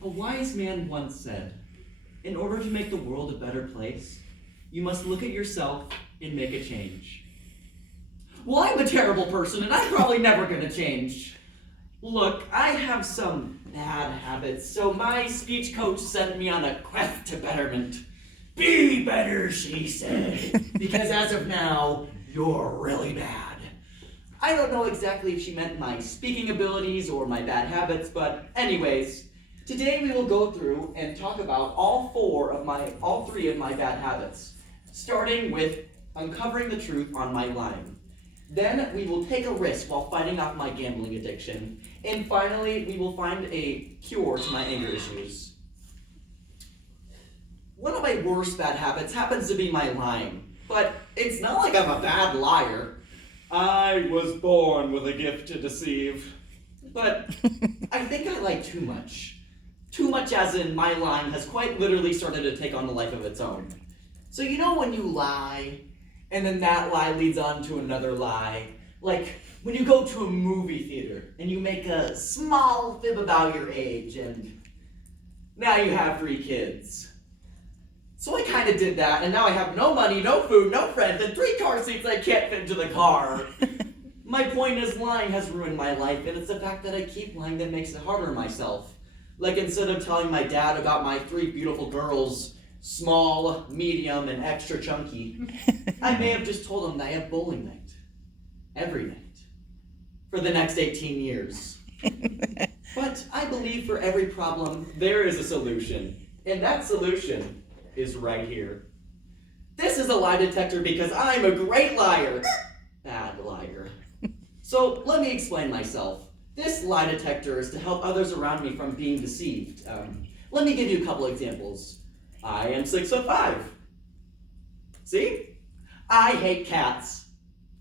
A wise man once said, in order to make the world a better place, you must look at yourself and make a change. Well, I'm a terrible person and I'm probably never gonna change. Look, I have some bad habits, so my speech coach sent me on a quest to betterment. Be better, she said, because as of now, you're really bad. I don't know exactly if she meant my speaking abilities or my bad habits, but anyways, today we will go through and talk about all three of my bad habits, starting with uncovering the truth on my lying. Then we will take a risk while fighting off my gambling addiction. And finally, we will find a cure to my anger issues. One of my worst bad habits happens to be my lying. But it's not like I'm a bad liar. I was born with a gift to deceive. But I think I lie too much. Too much as in my lying has quite literally started to take on a life of its own. So you know when you lie, and then that lie leads on to another lie. Like when you go to a movie theater and you make a small fib about your age and now you have 3 kids. So I kind of did that, and now I have no money, no food, no friends, and 3 car seats I can't fit into the car. My point is lying has ruined my life, and it's the fact that I keep lying that makes it harder on myself. Like instead of telling my dad about my 3 beautiful girls, small, medium, and extra chunky, I may have just told him that I have bowling night. Every night. For the next 18 years. But I believe for every problem, there is a solution. And that solution is right here. This is a lie detector because I'm a great liar. Bad liar. So let me explain myself. This lie detector is to help others around me from being deceived. Let me give you a couple examples. I am 6'5". See? I hate cats.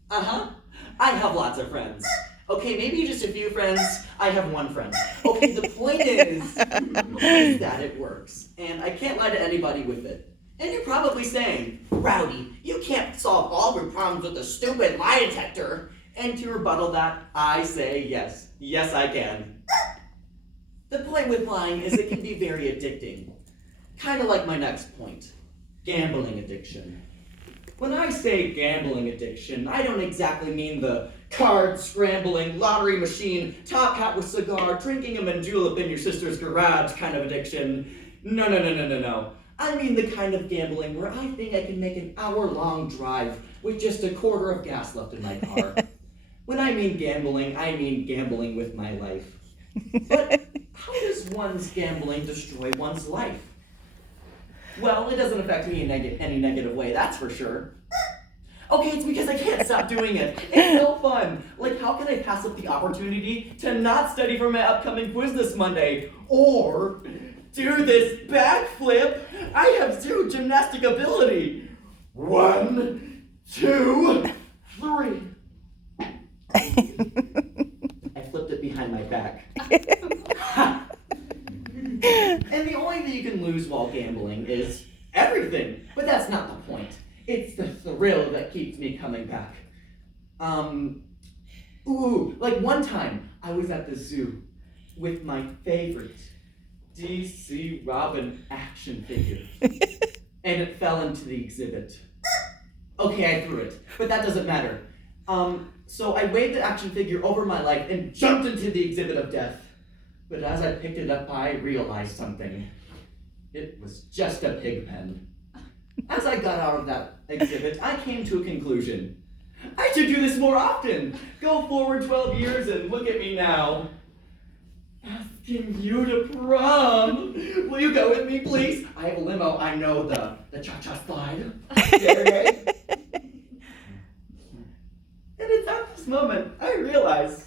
I have lots of friends. Okay, maybe just a few friends. I have 1 friend. Okay, the point is that it works. And I can't lie to anybody with it. And you're probably saying, Rowdy, you can't solve all your problems with a stupid lie detector. And to rebuttal that, I say yes. Yes, I can. The point with lying is it can be very addicting. Kind of like my next point, gambling addiction. When I say gambling addiction, I don't exactly mean the card scrambling, lottery machine, top hat with cigar, drinking a mandulip in your sister's garage kind of addiction. No. I mean the kind of gambling where I think I can make an hour-long drive with just a quarter of gas left in my car. When I mean gambling with my life. But how does one's gambling destroy one's life? Well, it doesn't affect me in any negative way, that's for sure. Okay, it's because I can't stop doing it. It's so fun. Like, how can I pass up the opportunity to not study for my upcoming quiz this Monday? Or do this backflip? I have 0 gymnastic ability. 1, 2, 3. I flipped it behind my back. And the only thing you can lose while gambling is everything. But that's not the point. It's the thrill that keeps me coming back. Like one time I was at the zoo with my favorite DC Robin action figure. And it fell into the exhibit. Okay, I threw it, but that doesn't matter. So I waved the action figure over my life and jumped into the exhibit of death. But as I picked it up, I realized something. It was just a pig pen. As I got out of that exhibit, I came to a conclusion. I should do this more often. Go forward 12 years and look at me now. Asking you to prom. Will you go with me, please? I have a limo. I know the cha-cha slide. Okay? And it's at this moment I realize,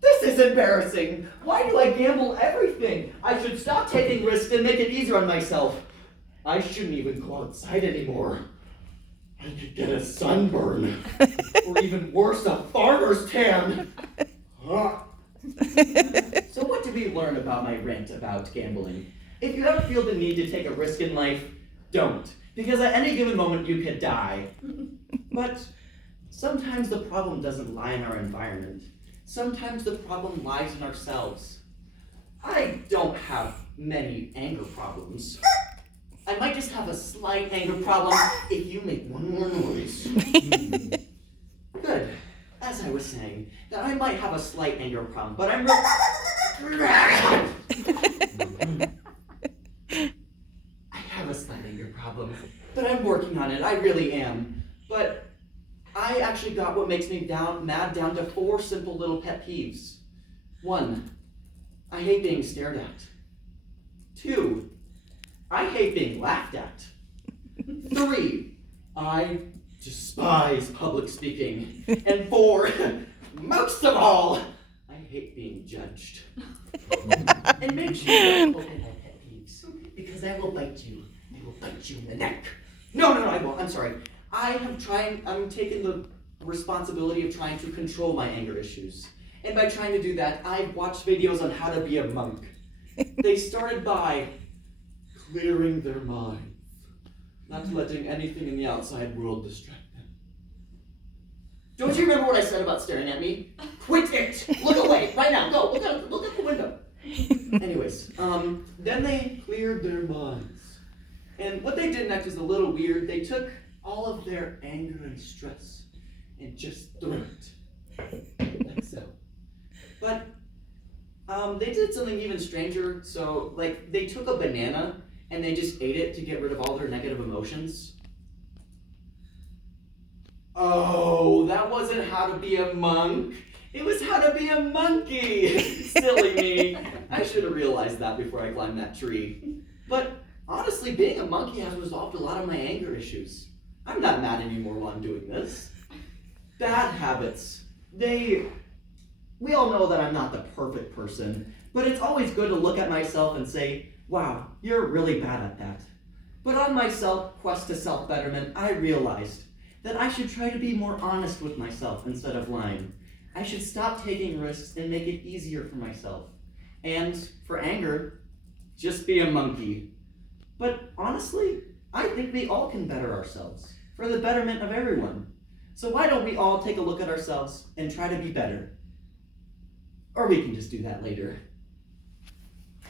this is embarrassing. Why do I gamble everything? I should stop taking risks and make it easier on myself. I shouldn't even go outside anymore. I could get a sunburn. Or even worse, a farmer's tan. So what did we learn about my rant about gambling? If you ever feel the need to take a risk in life, don't. Because at any given moment you could die. But sometimes the problem doesn't lie in our environment. Sometimes the problem lies in ourselves. I don't have many anger problems. I might just have a slight anger problem if you make one more noise. Good. As I was saying, that I might have a slight anger problem, but I'm I have a slight anger problem, but I'm working on it. I really am. But I actually got what makes me mad down to 4 simple little pet peeves. 1, I hate being stared at. 2, I hate being laughed at. 3, I despise public speaking. And 4, most of all, I hate being judged. And make sure you don't look at my pet peeves, because I will bite you. I will bite you in the neck. No, I won't. I'm sorry. I'm taking the responsibility of trying to control my anger issues. And by trying to do that, I've watched videos on how to be a monk. They started by clearing their minds, not letting anything in the outside world distract them. Don't you remember what I said about staring at me? Quit it! Look away! Right now! Go! Look out the window! Anyways, then they cleared their minds. And what they did next was a little weird. They took all of their anger and stress and just threw it. Like so. But they did something even stranger. So, like, they took a banana and they just ate it to get rid of all their negative emotions. Oh, that wasn't how to be a monk. It was how to be a monkey. Silly me. I should have realized that before I climbed that tree. But honestly, being a monkey has resolved a lot of my anger issues. I'm not mad anymore while I'm doing this. Bad habits. We all know that I'm not the perfect person, but it's always good to look at myself and say, wow, you're really bad at that. But on my quest to self-betterment, I realized that I should try to be more honest with myself instead of lying. I should stop taking risks and make it easier for myself. And for anger, just be a monkey. But honestly, I think we all can better ourselves for the betterment of everyone. So why don't we all take a look at ourselves and try to be better? Or we can just do that later.